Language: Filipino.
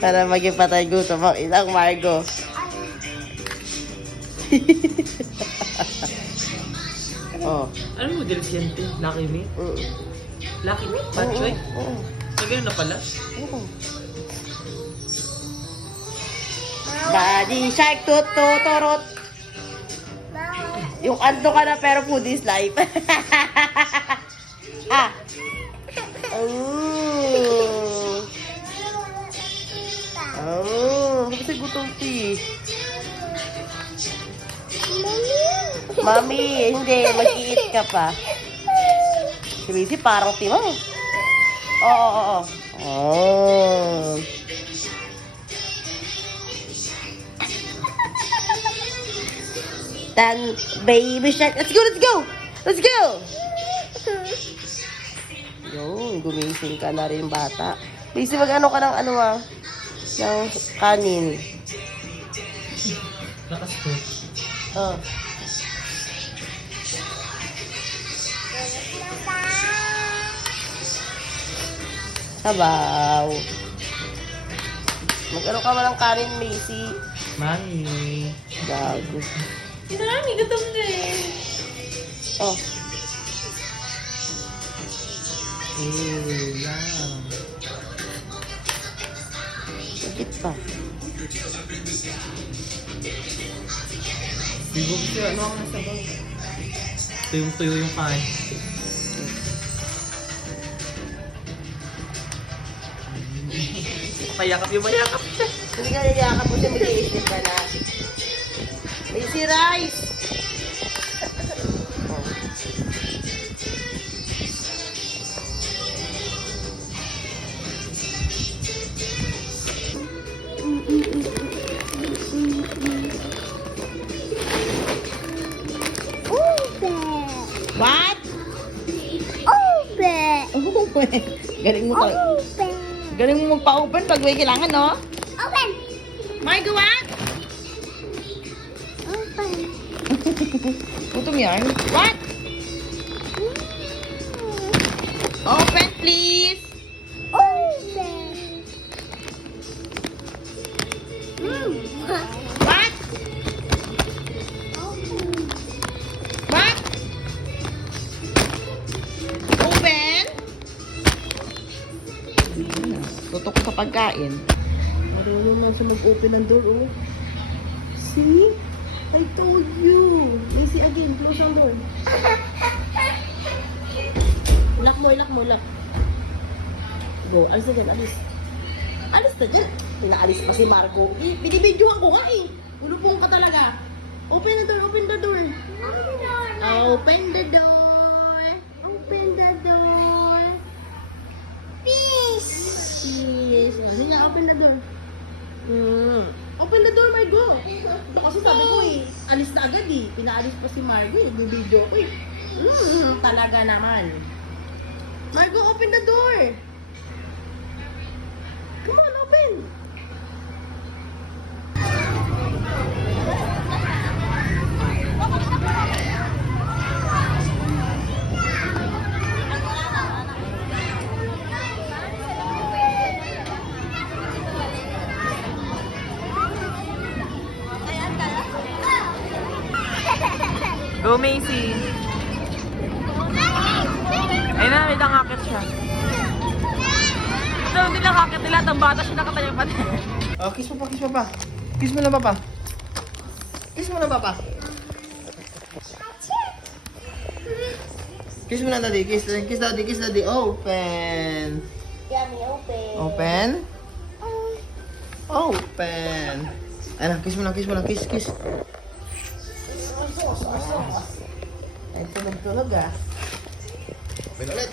Para maging patay gutom ang isang Margo. Oh. Ano mo, Delciente? Lucky Me? Lucky Me? Panchoy? Oo. Ganyan na pala? Oo. Daddy Shark, tuturot. Yung anto ka na pero food is life. Ah. Oh. Oh. Kasi gutom ti. Mami, hindi. Mag-i-eat ka pa. Si Missy parang ti mo. Oo. Oh. Then, baby shark. Let's go, let's go! Let's go! Yun, gumising ka na rin bata. Missy, mag-ano ka ng ng kanin. Lakas ko. Oh. Sabaw. Mag-ano ka ba ng kanin, Missy? Mami. Gago. Mami, gutom na eh. Oh. Lang. Sakit pa. Siguro siya, ano ang nasa bag? Tuyong-tuyo yung kain. Mayakap yung mayakap. Hindi ka niyakap mo siya, mag-iisip ka na. Missy rice! What? Open! Galing mo talaga. Galing mo magpa-open pag may kailangan, no? Open! Margo, what? Open! Gutom yan. What? Open, please! Open! What? What? Open? Tutok sa pagkain. Marunong na siya mag-open ng door, oh. See? I told you. Missy, again, close ang door. Lock mo, lock. Go, alis na dyan, alis. Alis na dyan. Pinaalis pa si Margo. Binibidyohan ko nga eh. Ulupong ka talaga. Open the door, open the door. Open the door. Open the door. Peace! Yes. Kasi nga, open the door. Open the door, Margo. Ito kasi sabi ko eh, alis na agad eh. Pinaalis pa si Margo eh. Nagbibidyo ko eh. Talaga naman. Margo, open the door. Come on, open. Go, Macy. Ayun na, may nakakit siya. Ito, hindi nakakit nila. Ang bata siya nakatayo pa. Oh, kiss mo pa, kiss mo pa. Kiss mo na, papa. Kiss mo na, papa. Kiss mo na, daddy. Kiss daddy, kiss daddy. Open. Yummy, open. Open. Open. Ayun na, kiss mo na, kiss mo na. Kiss. Ay, tulog-tulog ah. Open ulit.